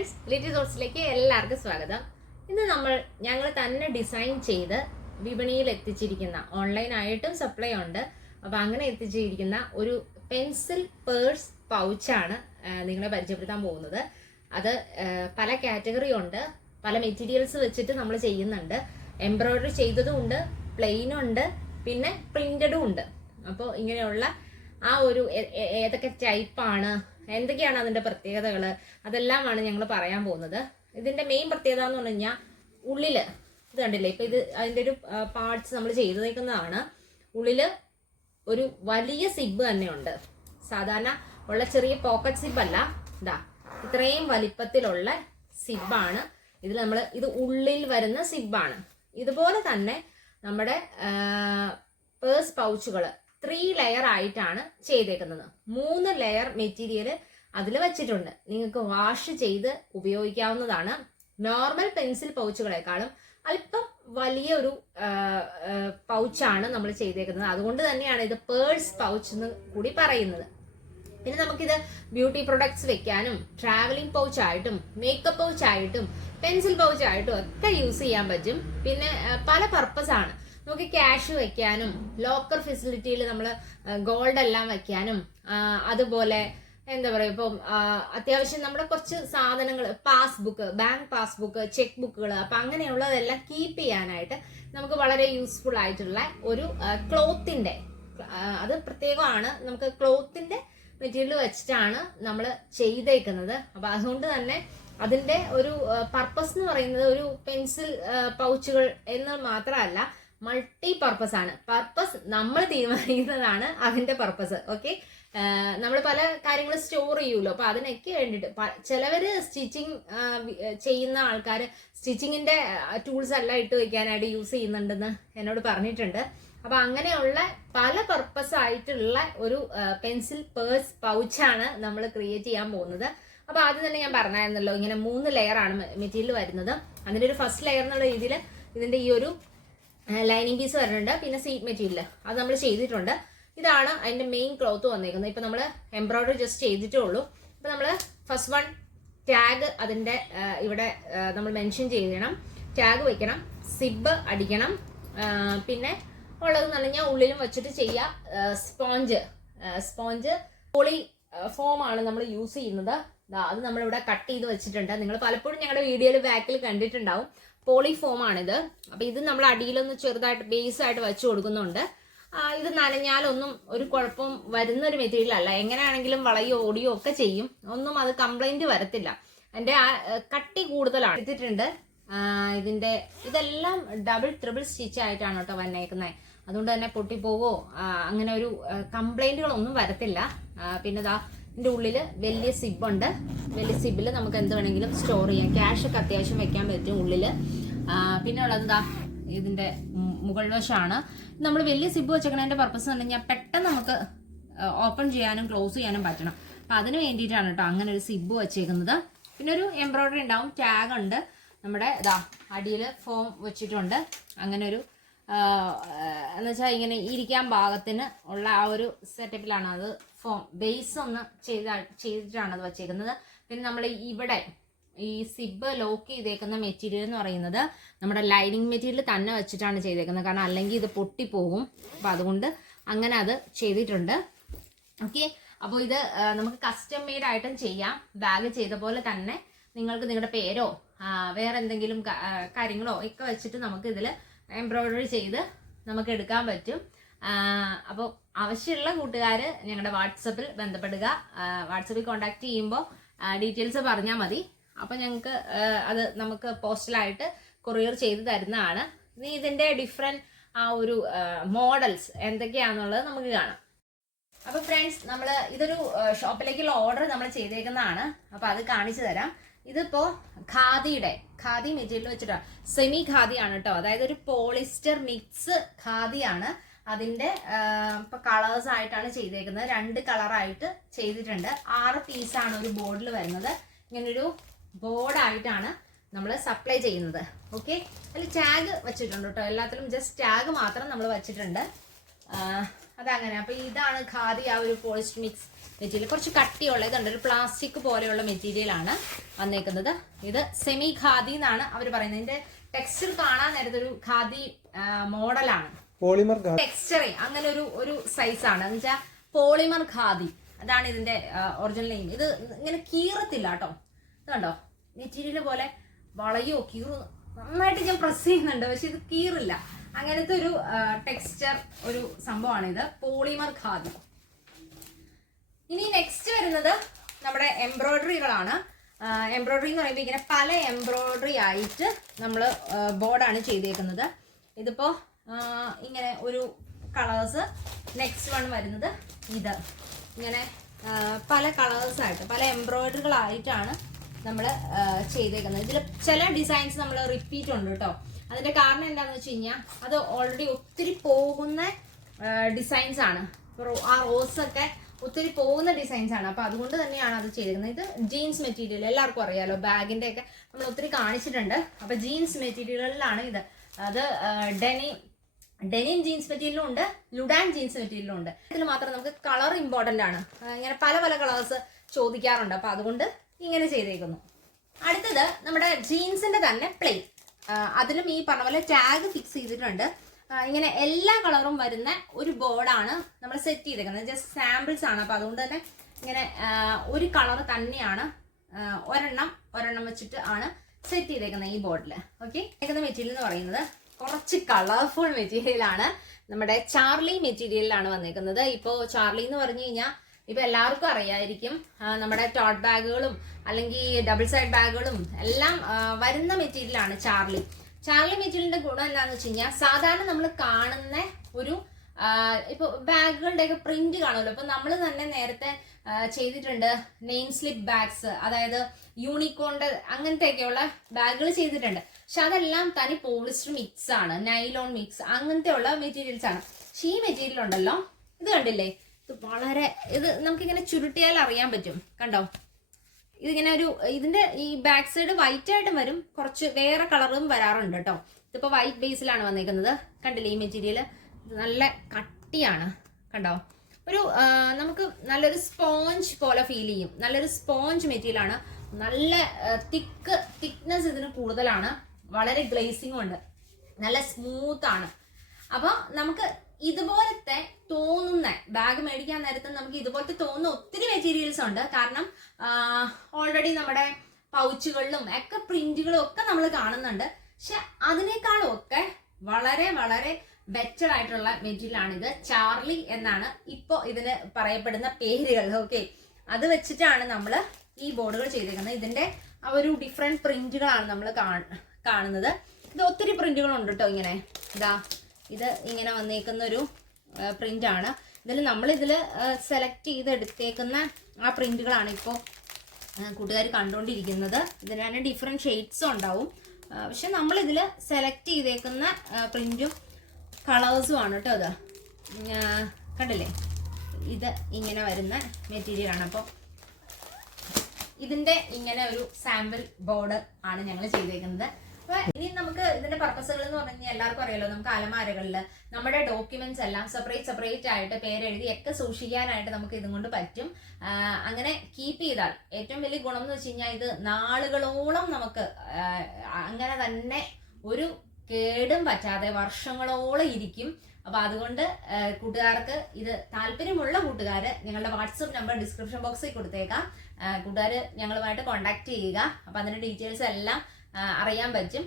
Friends little തോട്ട്സിലേക്ക് എല്ലാവർക്കും സ്വാഗതം. ഇന്ന് നമ്മൾ ഞങ്ങൾ തന്നെ ഡിസൈൻ ചെയ്ത് വിപണിയിൽ എത്തിച്ചിരിക്കുന്ന ഓൺലൈനായിട്ടും സപ്ലൈ ഉണ്ട്. അപ്പോൾ അങ്ങനെ എത്തിച്ചിരിക്കുന്ന ഒരു പെൻസിൽ പേഴ്സ് പൗച്ചാണ് നിങ്ങളെ പരിചയപ്പെടുത്താൻ പോകുന്നത്. അത് പല കാറ്റഗറി ഉണ്ട്. പല മെറ്റീരിയൽസ് വെച്ചിട്ട് നമ്മൾ ചെയ്യുന്നുണ്ട്. എംബ്രോയിഡറി ചെയ്തതും ഉണ്ട് പ്ലെയിനും ഉണ്ട് പിന്നെ പ്രിന്റഡും ഉണ്ട്. അപ്പോൾ ഇങ്ങനെയുള്ള ആ ഒരു ഏതൊക്കെ ടൈപ്പാണ് എന്തൊക്കെയാണ് അതിന്റെ പ്രത്യേകതകൾ അതെല്ലാമാണ് ഞങ്ങൾ പറയാൻ പോകുന്നത്. ഇതിന്റെ മെയിൻ പ്രത്യേകത എന്ന് പറഞ്ഞു കഴിഞ്ഞാൽ ഉള്ളിൽ ഇത് കണ്ടില്ലേ? ഇപ്പം ഇത് അതിന്റെ ഒരു പാർട്സ് നമ്മൾ ചെയ്തേക്കുന്നതാണ്. ഉള്ളിൽ ഒരു വലിയ സിബ് തന്നെയുണ്ട്. സാധാരണ ഉള്ള ചെറിയ പോക്കറ്റ് സിബ് അല്ല. ഇതാ ഇത്രയും വലിപ്പത്തിലുള്ള സിബാണ് ഇതിൽ നമ്മൾ ഇത് ഉള്ളിൽ വരുന്ന സിബാണ് ഇതുപോലെ തന്നെ നമ്മുടെ പേഴ്സ് പൗച്ചുകൾ ത്രീ ലെയർ ആയിട്ടാണ് ചെയ്തേക്കുന്നത്. മൂന്ന് ലെയർ മെറ്റീരിയൽ അതിൽ വെച്ചിട്ടുണ്ട്. നിങ്ങൾക്ക് വാഷ് ചെയ്ത് ഉപയോഗിക്കാവുന്നതാണ്. നോർമൽ പെൻസിൽ പൗച്ചുകളെക്കാളും അല്പം വലിയ ഒരു പൗച്ചാണ് നമ്മൾ ചെയ്തേക്കുന്നത്. അതുകൊണ്ട് തന്നെയാണ് ഇത് പേഴ്സ് പൗച്ച് എന്ന് കൂടി പറയുന്നത്. പിന്നെ നമുക്കിത് ബ്യൂട്ടി പ്രൊഡക്ട്സ് വെക്കാനും ട്രാവലിംഗ് പൗച്ച് ആയിട്ടും മേക്കപ്പ് പൗച്ച് ആയിട്ടും പെൻസിൽ പൗച്ച് ആയിട്ടും ഒക്കെ യൂസ് ചെയ്യാൻ പറ്റും. പിന്നെ പല പർപ്പസ് ആണ്. നമുക്ക് ക്യാഷ് വെക്കാനും ലോക്കർ ഫെസിലിറ്റിയിൽ നമ്മൾ ഗോൾഡ് എല്ലാം വെക്കാനും അതുപോലെ എന്താ പറയുക ഇപ്പം അത്യാവശ്യം നമ്മുടെ കുറച്ച് സാധനങ്ങൾ പാസ്ബുക്ക് ബാങ്ക് പാസ്ബുക്ക് ചെക്ക് ബുക്കുകൾ അപ്പം അങ്ങനെയുള്ളതെല്ലാം കീപ്പ് ചെയ്യാനായിട്ട് നമുക്ക് വളരെ യൂസ്ഫുൾ ആയിട്ടുള്ള ഒരു ക്ലോത്തിന്റെ അത് പ്രത്യേകമാണ്. നമുക്ക് ക്ലോത്തിന്റെ മെറ്റീരിയൽ വെച്ചിട്ടാണ് നമ്മൾ ചെയ്തേക്കുന്നത്. അപ്പം അതുകൊണ്ട് തന്നെ അതിന്റെ ഒരു പർപ്പസ് എന്ന് പറയുന്നത് ഒരു പെൻസിൽ പൗച്ചുകൾ എന്ന് മാത്രമല്ല മൾട്ടി പർപ്പസ് ആണ്. പർപ്പസ് നമ്മൾ തീരുമാനിക്കുന്നതാണ് അതിന്റെ പർപ്പസ് ഓക്കെ നമ്മൾ പല കാര്യങ്ങൾ സ്റ്റോർ ചെയ്യുമല്ലോ. അപ്പൊ അതിനൊക്കെ വേണ്ടിയിട്ട് ചിലവർ സ്റ്റിച്ചിങ് ചെയ്യുന്ന ആൾക്കാർ സ്റ്റിച്ചിങ്ങിന്റെ ടൂൾസ് എല്ലാം ഇട്ട് വെക്കാനായിട്ട് യൂസ് ചെയ്യുന്നുണ്ടെന്ന് എന്നോട് പറഞ്ഞിട്ടുണ്ട്. അപ്പൊ അങ്ങനെയുള്ള പല പർപ്പസ് ആയിട്ടുള്ള ഒരു പെൻസിൽ പേഴ്സ് പൗച്ചാണ് നമ്മൾ ക്രിയേറ്റ് ചെയ്യാൻ പോകുന്നത്. അപ്പൊ ആദ്യം തന്നെ ഞാൻ പറഞ്ഞായിരുന്നല്ലോ ഇങ്ങനെ മൂന്ന് ലെയർ ആണ് മെറ്റീരിയൽ വരുന്നത്. അതിന്റെ ഒരു ഫസ്റ്റ് ലെയർ എന്നുള്ള രീതിയിൽ ഇതിന്റെ ഈ ഒരു ലൈനിങ് പീസ് വരുന്നുണ്ട്. പിന്നെ സീറ്റ് മെറ്റീരിയൽ അത് നമ്മൾ ചെയ്തിട്ടുണ്ട്. ഇതാണ് അതിന്റെ മെയിൻ ക്ലോത്ത് വന്നേക്കുന്നത്. ഇപ്പൊ നമ്മൾ എംബ്രോയിഡറി ജസ്റ്റ് ചെയ്തിട്ടേ ഉള്ളൂ. ഇപ്പൊ നമ്മൾ ഫസ്റ്റ് വൺ ടാഗ് അതിന്റെ ഇവിടെ നമ്മൾ മെൻഷൻ ചെയ്യണം. ടാഗ് വെക്കണം. സിബ് അടിക്കണം. പിന്നെ ഉള്ളത് എന്ന് പറഞ്ഞാൽ ഉള്ളിലും വെച്ചിട്ട് ചെയ്യാം. സ്പോഞ്ച് സ്പോഞ്ച് പോളി ഫോം ആണ് നമ്മൾ യൂസ് ചെയ്യുന്നത്. അത് നമ്മളിവിടെ കട്ട് ചെയ്ത് വെച്ചിട്ടുണ്ട്. നിങ്ങൾ പലപ്പോഴും ഞങ്ങളുടെ വീഡിയോയിൽ ബാക്കിൽ കണ്ടിട്ടുണ്ടാവും. പോളി ഫോം ആണിത് അപ്പൊ ഇത് നമ്മൾ അടിയിലൊന്ന് ചെറുതായിട്ട് ബേസ് ആയിട്ട് വെച്ച് കൊടുക്കുന്നുണ്ട്. ഇത് നനഞ്ഞാലൊന്നും ഒരു കുഴപ്പം വരുന്ന ഒരു മെറ്റീരിയൽ അല്ല. എങ്ങനെയാണെങ്കിലും വളയോ ഓടിയോ ഒക്കെ ചെയ്യും. ഒന്നും അത് കംപ്ലൈന്റ് വരത്തില്ല. എന്റെ ആ കട്ടി കൂടുതലാണ് എടുത്തിട്ടുണ്ട്. ഇതിന്റെ ഇതെല്ലാം ഡബിൾ ട്രിപ്പിൾ സ്റ്റിച്ച് ആയിട്ടാണ് കേട്ടോ വന്നേക്കുന്നത് അതുകൊണ്ട് തന്നെ പൊട്ടിപ്പോവോ? ആ, അങ്ങനെ ഒരു കംപ്ലൈന്റുകളൊന്നും വരത്തില്ല. പിന്നെ ദാ ഇതിന്റെ ഉള്ളിൽ വലിയ സിബ് ഉണ്ട്. വലിയ സിബിൽ നമുക്ക് എന്ത് വേണമെങ്കിലും സ്റ്റോർ ചെയ്യാം. ക്യാഷ് ഒക്കെ അത്യാവശ്യം വെക്കാൻ പറ്റും ഉള്ളിൽ. പിന്നെ ഉള്ളത് ഇതിന്റെ മു- മുകൾ വശമാണ് നമ്മൾ വലിയ സിബ് വെച്ചേക്കണതിന്റെ പർപ്പസ് എന്ന് പറഞ്ഞാൽ പെട്ടെന്ന് നമുക്ക് ഓപ്പൺ ചെയ്യാനും ക്ലോസ് ചെയ്യാനും പറ്റണം. അപ്പൊ അതിന് വേണ്ടിയിട്ടാണ് കേട്ടോ അങ്ങനെ ഒരു സിബ് വെച്ചേക്കുന്നത്. പിന്നെ ഒരു എംബ്രോയിഡറി ഉണ്ടാവും. ടാഗ് ഉണ്ട്. നമ്മുടെ ഇതാ അടിയിൽ ഫോം വെച്ചിട്ടുണ്ട്. അങ്ങനെ ഒരു എന്ന് വെച്ചാൽ ഇങ്ങനെ ഇരിക്കാൻ ഭാഗത്തിന് ഉള്ള ആ ഒരു സെറ്റപ്പിലാണ് അത് ഫോം ബേസ് ഒന്ന് ചെയ്ത ചെയ്തിട്ടാണ് അത് വെച്ചേക്കുന്നത്. പിന്നെ നമ്മൾ ഇവിടെ ഈ സിബ് ലോക്ക് ചെയ്തേക്കുന്ന മെറ്റീരിയൽ എന്ന് പറയുന്നത് നമ്മുടെ ലൈനിങ് മെറ്റീരിയൽ തന്നെ വെച്ചിട്ടാണ് ചെയ്തേക്കുന്നത്. കാരണം അല്ലെങ്കിൽ ഇത് പൊട്ടിപ്പോകും. അപ്പോൾ അതുകൊണ്ട് അങ്ങനെ അത് ചെയ്തിട്ടുണ്ട്. ഓക്കെ അപ്പോൾ ഇത് നമുക്ക് കസ്റ്റം മെയ്ഡ് ആയിട്ടും ചെയ്യാം. ബാഗ് ചെയ്ത പോലെ തന്നെ നിങ്ങൾക്ക് നിങ്ങളുടെ പേരോ വേറെ എന്തെങ്കിലും കാര്യങ്ങളോ ഒക്കെ വെച്ചിട്ട് നമുക്ക് ഇതിൽ എംബ്രോയിഡറി ചെയ്ത് നമുക്ക് എടുക്കാൻ പറ്റും. അപ്പോൾ ആവശ്യമുള്ള കൂട്ടുകാർ ഞങ്ങളുടെ വാട്സപ്പിൽ ബന്ധപ്പെടുക. വാട്സപ്പിൽ കോൺടാക്ട് ചെയ്യുമ്പോൾ ഡീറ്റെയിൽസ് പറഞ്ഞാൽ മതി. അപ്പോൾ ഞങ്ങൾക്ക് അത് നമുക്ക് പോസ്റ്റലായിട്ട് കൊറിയർ ചെയ്ത് തരുന്നതാണ്. ഇനി ഇതിന്റെ ഡിഫറെന്റ് ആ ഒരു മോഡൽസ് എന്തൊക്കെയാണെന്നുള്ളത് നമുക്ക് കാണാം. അപ്പോൾ ഫ്രണ്ട്സ് നമ്മൾ ഇതൊരു ഷോപ്പിലേക്കുള്ള ഓർഡർ നമ്മൾ ചെയ്തേക്കുന്നതാണ്. അപ്പോൾ അത് കാണിച്ചു തരാം. ഇതിപ്പോൾ ഖാദിയുടെ ഖാദി മെറ്റീരിയൽ വെച്ചിട്ടാണ് സെമി ഖാദിയാണ് കേട്ടോ അതായത് ഒരു പോളിസ്റ്റർ മിക്സ് ഖാദിയാണ്. അതിന്റെ ഏഹ്, ഇപ്പൊ കളേഴ്സ് ആയിട്ടാണ് ചെയ്തേക്കുന്നത്. രണ്ട് കളറായിട്ട് ചെയ്തിട്ടുണ്ട്. ആറ് പീസാണ് ഒരു ബോർഡിൽ വരുന്നത്. ഇങ്ങനൊരു ബോർഡായിട്ടാണ് നമ്മൾ സപ്ലൈ ചെയ്യുന്നത്. ഓക്കെ അതിൽ ടാഗ് വെച്ചിട്ടുണ്ട് കേട്ടോ എല്ലാത്തിലും ജസ്റ്റ് ടാഗ് മാത്രം നമ്മൾ വെച്ചിട്ടുണ്ട്. അതങ്ങനെ. അപ്പൊ ഇതാണ് ഖാദി ആ ഒരു പോളിസ്റ്റ് മിക്സ് മെറ്റീരിയൽ കുറച്ച് കട്ടിയുള്ള ഇതുണ്ട് ഒരു പ്ലാസ്റ്റിക് പോലെയുള്ള മെറ്റീരിയലാണ് വന്നേക്കുന്നത്. ഇത് സെമി ഖാദി എന്നാണ് അവർ പറയുന്നത്. ഇതിന്റെ ടെക്സ്ചർ കാണാൻ നേരത്തെ ഒരു ഖാദി മോഡലാണ് പോളിമർ ടെക്സ്റ്ററി അങ്ങനെ ഒരു ഒരു സൈസാണ് എന്ന് വെച്ചാൽ പോളിമർ ഖാദി അതാണ് ഇതിന്റെ ഒറിജിനൽ നെയിം ഇത് ഇങ്ങനെ കീറത്തില്ല കേട്ടോ. കണ്ടോ? മെറ്റീരിയൽ പോലെ വളയോ കീറു നന്നായിട്ട് ഞാൻ പ്രസ് ചെയ്യുന്നുണ്ട് പക്ഷെ ഇത് കീറില്ല. അങ്ങനത്തെ ഒരു ടെക്സ്ചർ ഒരു സംഭവമാണ് ഇത്. പോളിമർ ഖാദി ഇനി നെക്സ്റ്റ് വരുന്നത് നമ്മുടെ എംബ്രോയിഡറികളാണ് എംബ്രോയിഡറി എന്ന് പറയുമ്പോൾ ഇങ്ങനെ പല എംബ്രോയിഡറി ആയിട്ട് നമ്മൾ ബോർഡാണ് ചെയ്തേക്കുന്നത്. ഇതിപ്പോ ആ, ഇങ്ങനെ ഒരു കളേഴ്സ് നെക്സ്റ്റ് വൺ വരുന്നത് ഇത്. ഇങ്ങനെ പല കളേഴ്സ് ആയിട്ട് പല എംബ്രോയിഡറികളായിട്ടാണ് നമ്മൾ ചെയ്തേക്കുന്നത്. ഇതിൽ ചില ഡിസൈൻസ് നമ്മൾ റിപ്പീറ്റ് ഉണ്ട് കേട്ടോ അതിന്റെ കാരണം എന്താണെന്ന് വെച്ച് കഴിഞ്ഞാൽ അത് ഓൾറെഡി ഒത്തിരി പോകുന്ന ഡിസൈൻസ് ആണ്. ആ റോസ് ഒക്കെ ഒത്തിരി പോകുന്ന ഡിസൈൻസ് ആണ്. അപ്പോൾ അതുകൊണ്ട് തന്നെയാണ് അത് ചെയ്തിരിക്കുന്നത് ഇത് ജീൻസ് മെറ്റീരിയൽ എല്ലാവർക്കും അറിയാലോ ബാഗിന്റെ ഒക്കെ നമ്മൾ ഒത്തിരി കാണിച്ചിട്ടുണ്ട്. അപ്പോൾ ജീൻസ് മെറ്റീരിയലിലാണ് ഇത്. അത് ഡെനി ഡെനിം ജീൻസ് മെറ്റീരിയലും ഉണ്ട് ലുഡാൻ ജീൻസ് മെറ്റീരിയലും ഉണ്ട്. ഇതിൽ മാത്രം നമുക്ക് കളർ ഇമ്പോർട്ടന്റ് ആണ്. ഇങ്ങനെ പല പല കളേഴ്സ് ചോദിക്കാറുണ്ട്. അപ്പോൾ അതുകൊണ്ട് ഇങ്ങനെ ചെയ്തേക്കുന്നു. അടുത്തത് നമ്മുടെ ജീൻസിന്റെ തന്നെ പ്ലെയിൻ അതിലും ഈ പറഞ്ഞ പോലെ ടാഗ് ഫിക്സ് ചെയ്തിട്ടുണ്ട്. ഇങ്ങനെ എല്ലാ കളറും വരുന്ന ഒരു ബോർഡാണ് നമ്മൾ സെറ്റ് ചെയ്തേക്കുന്നത്. ജസ്റ്റ് സാമ്പിൾസ് ആണ്. അപ്പോൾ അതുകൊണ്ട് തന്നെ ഇങ്ങനെ ഒരു കളർ തന്നെയാണ് ഒരെണ്ണം ഒരെണ്ണം വെച്ചിട്ട് ആണ് സെറ്റ് ചെയ്തേക്കുന്നത് ഈ ബോർഡിൽ ഓക്കെ മെറ്റീരിയൽ എന്ന് പറയുന്നത് കുറച്ച് കളർഫുൾ മെറ്റീരിയൽ ആണ് നമ്മുടെ ചാർലി മെറ്റീരിയലിലാണ് വന്നേക്കുന്നത്. ഇപ്പോൾ ചാർലി എന്ന് പറഞ്ഞു കഴിഞ്ഞാൽ ഇപ്പൊ എല്ലാവർക്കും അറിയായിരിക്കും. നമ്മുടെ ടോട്ട് ബാഗുകളും അല്ലെങ്കിൽ ഡബിൾ സൈഡ് ബാഗുകളും എല്ലാം വരുന്ന മെറ്റീരിയലാണ് ചാർലി. ചാർലി മെറ്റീരിയലിന്റെ ഗുണം എന്താണെന്ന് വെച്ച് കഴിഞ്ഞാൽ സാധാരണ നമ്മൾ കാണുന്ന ഒരു ആ, ഇപ്പൊ ബാഗുകളുടെ ഒക്കെ പ്രിന്റ് കാണുമല്ലോ. അപ്പൊ നമ്മൾ തന്നെ നേരത്തെ ചെയ്തിട്ടുണ്ട് നെയിം സ്ലിപ്പ് ബാഗ്സ് അതായത് യൂണിക്കോണിന്റെ അങ്ങനത്തെയൊക്കെയുള്ള ബാഗുകൾ ചെയ്തിട്ടുണ്ട്. പക്ഷെ അതെല്ലാം തനി പോളിസ്റ്റർ മിക്സ് ആണ് നൈലോൺ മിക്സ് അങ്ങനത്തെ ഉള്ള മെറ്റീരിയൽസ് ആണ്. പക്ഷെ ഈ മെറ്റീരിയൽ ഉണ്ടല്ലോ ഇത് കണ്ടില്ലേ? ഇത് വളരെ ഇത് നമുക്കിങ്ങനെ ചുരുട്ടിയാൽ അറിയാൻ പറ്റും. കണ്ടോ? ഇതിങ്ങനെ ഒരു ഇതിന്റെ ഈ ബാക്ക് സൈഡ് വൈറ്റ് ആയിട്ടും വരും. കുറച്ച് വേറെ കളറും വരാറുണ്ട് കേട്ടോ. ഇതിപ്പോ വൈറ്റ് ബേസിലാണ് വന്നേക്കുന്നത്. കണ്ടില്ലേ ഈ മെറ്റീരിയൽ നല്ല കട്ടിയാണ് കണ്ടോ? ഒരു നമുക്ക് നല്ലൊരു സ്പോഞ്ച് പോലെ ഫീൽ ചെയ്യും. നല്ലൊരു സ്പോഞ്ച് മെറ്റീരിയൽ ആണ്. നല്ല തിക്ക് തിക്നെസ് ഇതിന് കൂടുതലാണ്. വളരെ ഗ്ലേസിങ്ങും ഉണ്ട്. നല്ല സ്മൂത്ത് ആണ്. അപ്പൊ നമുക്ക് ഇതുപോലത്തെ തോന്നുന്ന ബാഗ് മേടിക്കാൻ നേരത്ത് നമുക്ക് ഇതുപോലത്തെ തോന്നുന്ന ഒത്തിരി മെറ്റീരിയൽസ് ഉണ്ട്. കാരണം ഓൾറെഡി നമ്മുടെ പൗച്ചുകളിലും ഒക്കെ പ്രിന്റുകളും ഒക്കെ നമ്മൾ കാണുന്നുണ്ട്. പക്ഷെ അതിനേക്കാളും ഒക്കെ വളരെ വളരെ ബെറ്റർ ആയിട്ടുള്ള ഇത് ചാർലി എന്നാണ് ഇപ്പോൾ ഇതിന് പറയപ്പെടുന്ന പേരുകൾ. ഓക്കെ അത് വെച്ചിട്ടാണ് നമ്മൾ ഈ ബോർഡുകൾ ചെയ്തേക്കുന്നത്. ഇതിന്റെ ആ ഒരു ഡിഫറെന്റ് പ്രിന്റുകളാണ് നമ്മൾ കാണുന്നത്. ഇത് ഒത്തിരി പ്രിന്റുകൾ ഉണ്ട് കേട്ടോ ഇങ്ങനെ. ഇതാ ഇത് ഇങ്ങനെ വന്നേക്കുന്ന ഒരു പ്രിന്റ് ആണ്. ഇതിൽ നമ്മൾ ഇതിൽ സെലക്ട് ചെയ്ത് എടുത്തേക്കുന്ന ആ പ്രിന്റുകളാണ് ഇപ്പോൾ കൂട്ടുകാർ കണ്ടുകൊണ്ടിരിക്കുന്നത് ഇതിന് ഡിഫറെന്റ് ഷെയ്ഡ്സും ഉണ്ടാവും. പക്ഷെ നമ്മൾ ഇതിൽ സെലക്ട് ചെയ്തേക്കുന്ന പ്രിന്റും കളേഴ്സും ആണ് കേട്ടോ ഇത്. കണ്ടില്ലേ? ഇത് ഇങ്ങനെ വരുന്ന മെറ്റീരിയൽ ആണ്. അപ്പോൾ ഇതിന്റെ ഇങ്ങനെ ഒരു സാമ്പിൾ ബോർഡ് ആണ് ഞങ്ങൾ ചെയ്തേക്കുന്നത്. അപ്പോൾ ഇനി നമുക്ക് ഇതിന്റെ പർപ്പസുകൾ എന്ന് പറഞ്ഞു കഴിഞ്ഞാൽ എല്ലാവർക്കും അറിയാലോ നമുക്ക് അലമാരകളിൽ നമ്മുടെ ഡോക്യുമെന്റ്സ് എല്ലാം സെപ്പറേറ്റ് സെപ്പറേറ്റ് ആയിട്ട് പേരെഴുതി ഒക്കെ സൂക്ഷിക്കാനായിട്ട് നമുക്ക് ഇതും കൊണ്ട് പറ്റും. അങ്ങനെ കീപ്പ് ചെയ്താൽ ഏറ്റവും വലിയ ഗുണം എന്ന് വെച്ച് കഴിഞ്ഞാൽ ഇത് നാളുകളോളം നമുക്ക് അങ്ങനെ തന്നെ ഒരു കേടും പറ്റാതെ വർഷങ്ങളോളം ഇരിക്കും. അപ്പൊ അതുകൊണ്ട് കൂട്ടുകാർക്ക് ഇത് താല്പര്യമുള്ള കൂട്ടുകാര് ഞങ്ങളുടെ വാട്സപ്പ് നമ്പർ ഡിസ്ക്രിപ്ഷൻ ബോക്സിൽ കൊടുത്തേക്കാം. കൂട്ടുകാർ ഞങ്ങളുമായിട്ട് കോണ്ടാക്ട് ചെയ്യുക. അപ്പൊ അതിന്റെ ഡീറ്റെയിൽസ് എല്ലാം അറിയാൻ പറ്റും.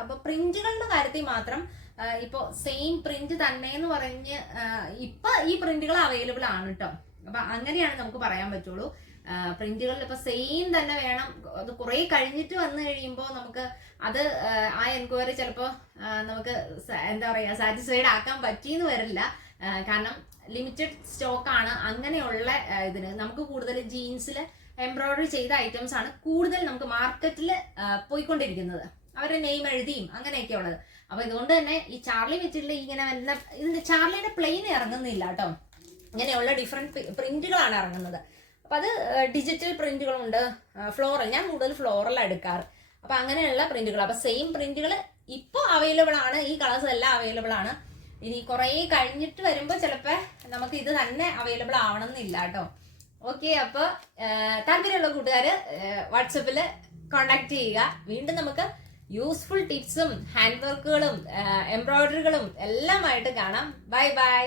അപ്പൊ പ്രിന്റുകളുടെ കാര്യത്തിൽ മാത്രം ഇപ്പോൾ സെയിം പ്രിന്റ് തന്നെ എന്ന് പറഞ്ഞ് ഇപ്പൊ ഈ പ്രിന്റുകൾ അവൈലബിൾ ആണ് കേട്ടോ അപ്പൊ അങ്ങനെയാണ് നമുക്ക് പറയാൻ പറ്റുള്ളൂ. പ്രിന്റുകളിൽ ഇപ്പൊ സെയിം തന്നെ വേണം. അത് കുറെ കഴിഞ്ഞിട്ട് വന്നു കഴിയുമ്പോൾ നമുക്ക് അത് ആ, എൻക്വയറി ചിലപ്പോൾ നമുക്ക് എന്താ പറയാ സാറ്റിസ്ഫൈഡ് ആക്കാൻ പറ്റിയെന്ന് വരില്ല. കാരണം ലിമിറ്റഡ് സ്റ്റോക്ക് ആണ് അങ്ങനെയുള്ള ഇതിന്. നമുക്ക് കൂടുതൽ ജീൻസിൽ എംബ്രോയിഡറി ചെയ്ത ഐറ്റംസ് ആണ് കൂടുതൽ നമുക്ക് മാർക്കറ്റിൽ പോയിക്കൊണ്ടിരിക്കുന്നത്. അവരുടെ നെയിം എഴുതിയും അങ്ങനെയൊക്കെ ഉള്ളത്. അപ്പൊ ഇതുകൊണ്ട് തന്നെ ഈ ചാർലി വെച്ചിട്ടുള്ള ഇങ്ങനെ ഇതിന്റെ ചാർലിയുടെ പ്ലെയിൻ ഇറങ്ങുന്നില്ല കേട്ടോ. ഇങ്ങനെയുള്ള ഡിഫറെന്റ് പ്രിന്റുകളാണ് ഇറങ്ങുന്നത്. അപ്പൊ അത് ഡിജിറ്റൽ പ്രിന്റുകളുണ്ട് ഫ്ലോറൽ ഞാൻ കൂടുതൽ ഫ്ലോറൽ എടുക്കാറ്. അപ്പൊ അങ്ങനെയുള്ള പ്രിന്റുകൾ അപ്പൊ സെയിം പ്രിന്റുകൾ ഇപ്പോൾ അവൈലബിൾ ആണ്. ഈ കളേഴ്സ് എല്ലാം അവൈലബിൾ ആണ്. ഇനി കുറേ കഴിഞ്ഞിട്ട് വരുമ്പോൾ ചിലപ്പോൾ നമുക്ക് ഇത് തന്നെ അവൈലബിൾ ആവണം എന്നില്ല കേട്ടോ ഓക്കെ അപ്പൊ താല്പര്യമുള്ള കൂട്ടുകാര് വാട്സപ്പിൽ കോണ്ടാക്ട് ചെയ്യുക. വീണ്ടും നമുക്ക് യൂസ്ഫുൾ ടിപ്സും ഹാൻഡ് വർക്കുകളും എംബ്രോയിഡറികളും എല്ലാമായിട്ട് കാണാം. Bye bye